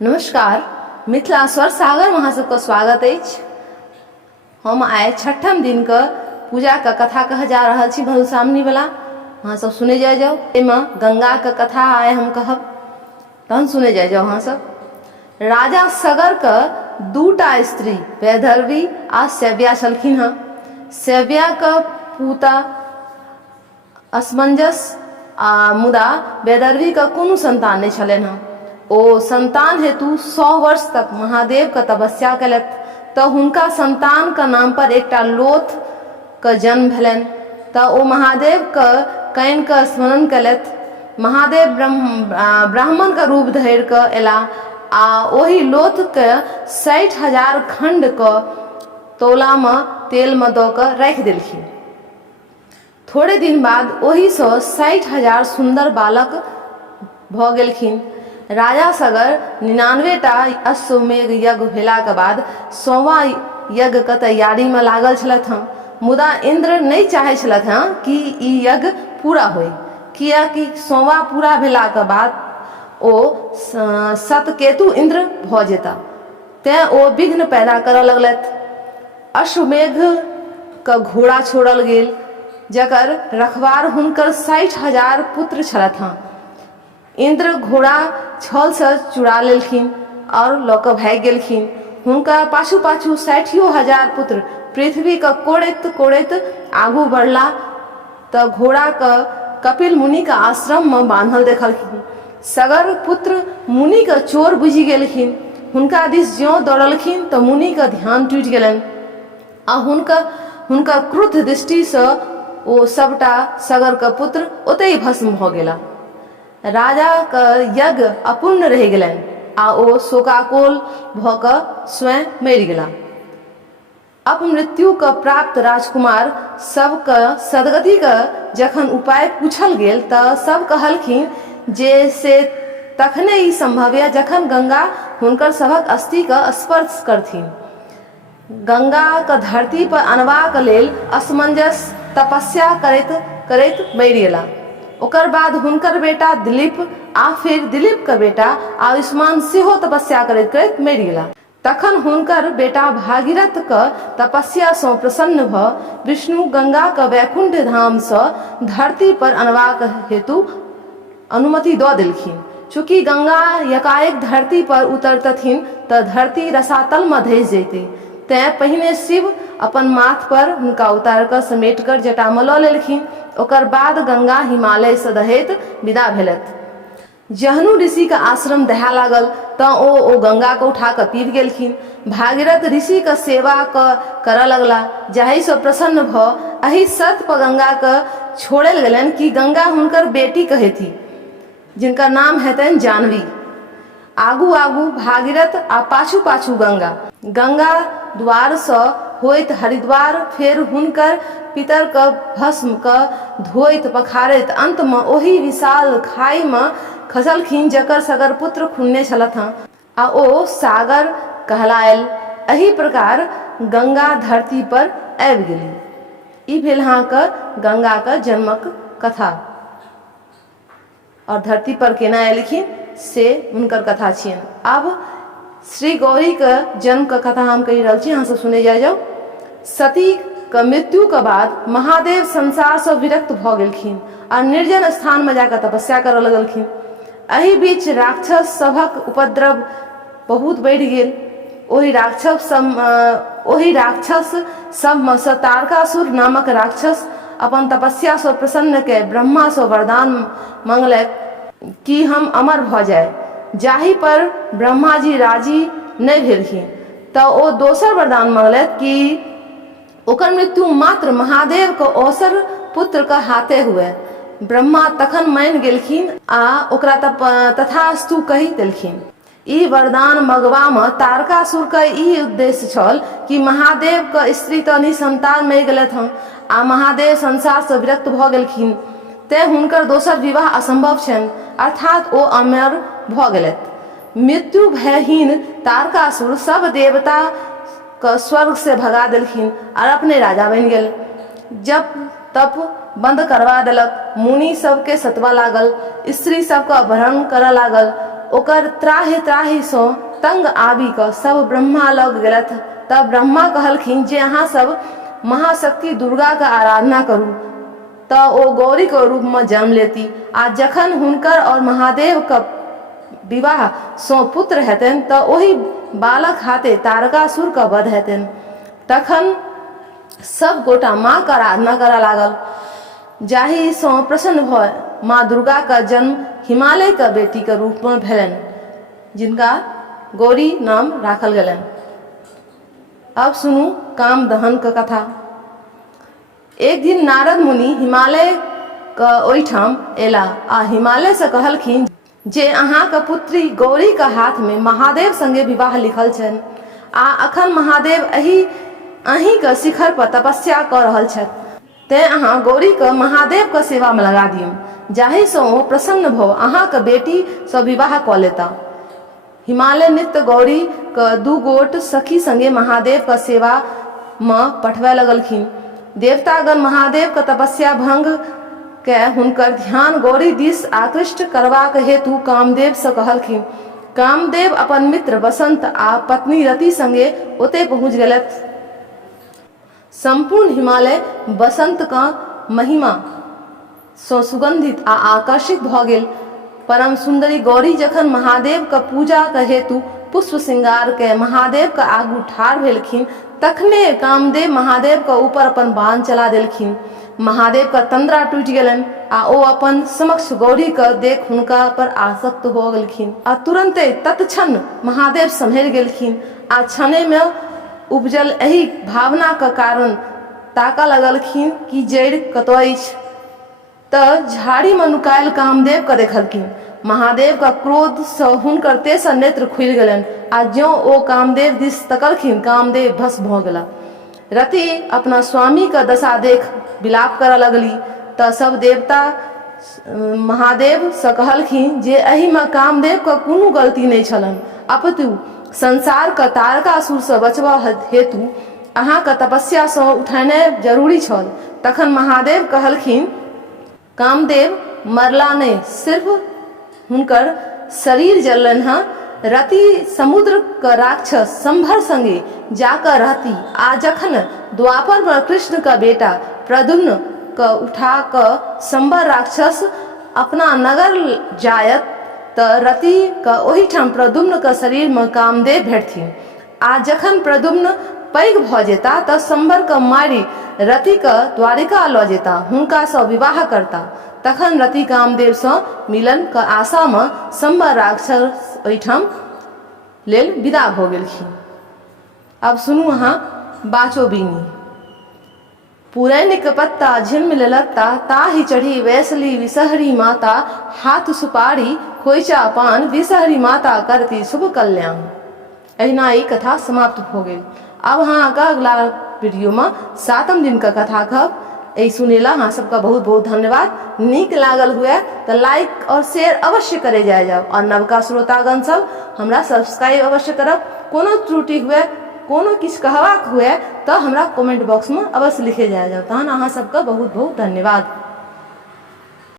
नमस्कार, मिथिला स्वर सागर में सबके स्वागत अछि। हम आइ छठम दिन के पूजा के कथा कह जा रहा छी मधुश्रावणी वाला। अहाँ सब सुने जाए जाओ। एहिमे गंगा के कथा आइ हम कहब, तहन सुने जाए जाओ अहाँ सब। राजा सगर के दूटा स्त्री वैदर्भी आ सेव्या छलखिन हँ। सेव्या के पूता असमंजस आ मुदा वैदर्भी के कोनो संतान नहीं छलनि हँ। ओ संतान हेतु 100 वर्ष तक महादेव के तपस्या कयलथि तऽ हुनका संतान के नाम पर एकटा लोथ के जन्म भेलनि। तऽ ओ महादेव के कानि के स्मरण कयलथि। महादेव ब्राह्मण के रूप धरि के एला आ ओहि लोथ के 60,000 खंड के तौला में तेल में दऽ कऽ राखि देलखिन। थोड़े दिन बाद ओहि सँ 60,000 सुंदर बालक भऽ गेलखिन। राजा सगर 99टा अश्वमेघ यज्ञ भेला के बाद 100वां यज्ञ के तैयारी में लागल छलथि हँ। मुदा इंद्र नहीं चाहे छलथि हँ कि ई यज्ञ पूरा होय, कियाकि 100वां पूरा भेला के बाद ओ सतकेतु इंद्र भऽ जेता। तें ओ विघ्न पैदा करऽ लगलथि। अश्वमेघ के घोड़ा छोड़ल गेल, जकर रखवार हुनकर 60,000 पुत्र छलथि हँ। इंद्र घोड़ा छल से चुरा लेलखिन और लऽ कऽ भागि गेलखिन। हुनका पाछू पाछू 60,000 पुत्र पृथ्वी के कोड़ैत कोड़ैत आगू बढ़ला तऽ घोड़ा के कपिल मुनि के आश्रम में बांधल देखलखिन। सगर पुत्र मुनि के चोर बुझि गेलखिन। हुनका दिस ज्यों दौड़लखिन तऽ मुनि के ध्यान टूटि गेलनि आ हुनका क्रुद्ध दृष्टि से ओ सबटा सगर के पुत्र ओतहि भस्म भऽ गेला। राजा के यज्ञ अपूर्ण रहि गेलनि आ ओ शोकाकुल भऽ कऽ स्वयं मरि गेला। अपमृत्यु के प्राप्त राजकुमार सबके सदगति के जखन उपाय पूछल गेल तऽ सब कहलखिन जे से तखने ई संभव है जखन गंगा हुनकर सभक अस्थि के स्पर्श करथिन। गंगा के धरती पर अनबाक लेल असमंजस तपस्या करैत करैत मरि गेला। ओकर बाद हुनकर बेटा दिलीप आ फिर दिलीप के बेटा आयुष्मान सेहो तपस्या करैत करैत मरि गेला। तखन हुनकर बेटा भागीरथ के तपस्या सँ प्रसन्न भऽ विष्णु गंगा के वैकुंठ धाम सँ धरती पर अनबाक हेतु अनुमति दऽ देलखिन। चूँकि गंगा यकाएक धरती पर उतरतथिन तऽ धरती रसातल में धसि जैतै। तें पहिने शिव अपन माथ पर हुनका उतार कर समेट कर जटा में लऽ लेलखिन। ओकर बाद गंगा हिमालय से दहैत विदा भेलथि। जहनु ऋषि के आश्रम दहा लागल तऽ ओ गंगा के उठा कऽ पीब गेलखिन। भागीरथ ऋषि के सेवा करऽ लगला, जाहि सँ प्रसन्न भऽ एहि शर्त पर गंगा के छोड़ल गेलनि कि गंगा हुनकर बेटी कहेथि, जिनका नाम हेतनि जानवी। आगू आगू भागीरथ आ पाछू पाछू गंगा। गंगा द्वार सँ होइत हरिद्वार, फेर हुनकर पितर के भस्म के धोइत पखारैत अंत में ओही विशाल खाई में खसलखिन जकर सगर पुत्र खुन्ने छलथि हँ आ ओ सागर कहलायल। एही प्रकार गंगा धरती पर आबि गेली। ई भेल अहाँके गंगा के जन्मक कथा और धरती पर केना एलखिन से हुनकर कथा छियनि। अब श्री गौरी के जन्म के कथा हम कहि रहल छी, अहाँ सब सुने जाओ। सती के मृत्यु के बाद महादेव संसार से विरक्त भऽ गेलखिन आ निर्जन स्थान में जाकर तपस्या करऽ लगलखिन। एहि बीच राक्षस सभक उपद्रव बहुत बढ़ि गेल। ओहि राक्षस सब में सँ तारकासुर नामक राक्षस अपन तपस्या सँ प्रसन्न के ब्रह्मा सँ वरदान मंगलक कि हम अमर भऽ जाय, जाहि पर ब्रह्मा जी राजी नहीं भेलखिन। तऽ ओ दोसर वरदान मंगलथि कि ओकर मृत्यु मात्र महादेव के औसर पुत्र के हाथे हुए। ब्रह्मा तखन मान गेलखिन आ ओकरा तथास्तु कहि देलखिन। ई वरदान मगवा में तारकासुर के ई उद्देश्य छल कि महादेव के स्त्री तऽ निसंतान मरि गेलथि हँ आ महादेव संसार से विरक्त भऽ गेलखिन, तें हुनकर दोसर विवाह असंभव छनि, अर्थात ओ अमर भऽ गेलथि। मृत्यु भयहीन तारकासुर सब देवता के स्वर्ग से भगा देलखिन और अपने राजा बनि गेल। जब तप बंद करवा देलक, मुनि सबके सतवा लागल, स्त्री सबके अपहरण करऽ लागल ओकर त्राहि त्राहि सो तंग आबि क सब ब्रह्मा लग गेलथ। तब ब्रह्मा कहलखिन जे अहाँ सब महाशक्ति दुर्गा के आराधना करू त ओ गौरी के रूप में जन्म लेती। आ जखन हुनकर और महादेव का विवाह सो पुत्र हेतन त ओही बालक हाथे तारकासुर का वध हेतन। तखन सब गोटा माँ का आराधना करा लागल, जाहि सो प्रसन्न भय माँ दुर्गा का जन्म हिमालय का बेटी के रूप में भेलन, जिनका गौरी नाम राखल गेलन। अब सुनू काम दहन का कथा। एक दिन नारद मुनि हिमालय का ओहिठाम एला आ हिमालय से कहलखिन जे अहाँ के पुत्री गौरी के हाथ में महादेव संगे विवाह लिखल छन आ अखन महादेव अही के शिखर पर तपस्या कर रहल छथि, ते अहाँ गौरी के महादेव के सेवा में लगा दियौ, जाहि से ओ प्रसन्न भो अहाँ के बेटी से विवाह क लेता। हिमालय नित्य गौरी के दू गोट सखी संगे महादेव के सेवा में पठवे लगलखिन। देवतागण महादेव के तपस्या भंग के हुनकर ध्यान गौरी दिस आकृष्ट करबाक हेतु कामदेव से कहलखिन। कामदेव अपन मित्र बसंत आ पत्नी रति संगे ओते पहुँच गेलथ। संपूर्ण हिमालय बसंत का महिमा सो सुगंधित आ आकर्षित भ गेल। परम सुंदरी गौरी जखन महादेव का पूजा के हेतु पुष्प श्रृंगार के महादेव का आगू ठाढ़ भेलखिन, तखने कामदेव महादेव के ऊपर अपन बाण चला देलखिन। महादेव का तंद्रा टूट गेलन आ ओ अपन समक्ष गौरी के देख हुनका पर आसक्त हो गेलखिन आ तुरंते तत्क्षण महादेव संभल गेलखिन आ क्षणे में उपजल एही भावना के कारण ताका लगलखिन कि जड़ कतय अछि। त झाड़ी में नुकायल कामदेव के देखलखिन। महादेव का क्रोध से हुनकर तेसर नेत्र खुलि गेलन आ ज्यों ओ कामदेव दिस तकलखिन, कामदेव भस्म भ गेला। रति अपना स्वामी का दशा देख विलाप करऽ लगली त सब देवता महादेव से कहलखिन जे एहि में कामदेव का कोनो गलती नहीं छलन, अपितु संसार का तारकासुर से बचबा हेतु अहाँ का तपस्या से उठेनाइ जरूरी छल। तखन महादेव कहलखिन, कामदेव मरला नहीं, सिर्फ हुनकर शरीर जलन है। रति समुद्र का राक्षस संभर संगे जाकर रहती आ जखन द्वापर में कृष्ण का बेटा प्रद्युम्न का उठा कर संभर राक्षस अपना नगर जायत त रति का ओही ठाम प्रद्युम्न का शरीर में कामदेव भेटथिन। आ जखन प्रद्युम्न पैघ भ जेता त संभर का मारी रति का द्वारिका ल जेता, हुनका से विवाह करता। तखन रति कामदेव से मिलन का आशा में संभर राक्षस ओहिठाम लेल विदा हो गेलखिन। अब सुनू अहाँ बाचो बीनी। पुरैनिक पत्ता झिलम ललत्ता, ताहि चढ़ी वैसली विषहरी माता, हाथ सुपारी खोइचा पान विषहरी माता करती शुभ कल्याण। अहिना ई कथा समाप्त हो गई। अब अहाँ का अगला वीडियो में 7म दिन का कथा कहब। यही सुनेला हाँ सबका बहुत बहुत धन्यवाद। नीक लागल हुए तो लाइक और शेयर अवश्य करे जाओ और नवका श्रोतागण सब हमरा सब्सक्राइब अवश्य करब। कोनो त्रुटि हुए कोनो किछ कहबाक हुए तो हमरा कमेंट बॉक्स में अवश्य लिखे जाओ। तहन अहाँ सबका बहुत बहुत धन्यवाद।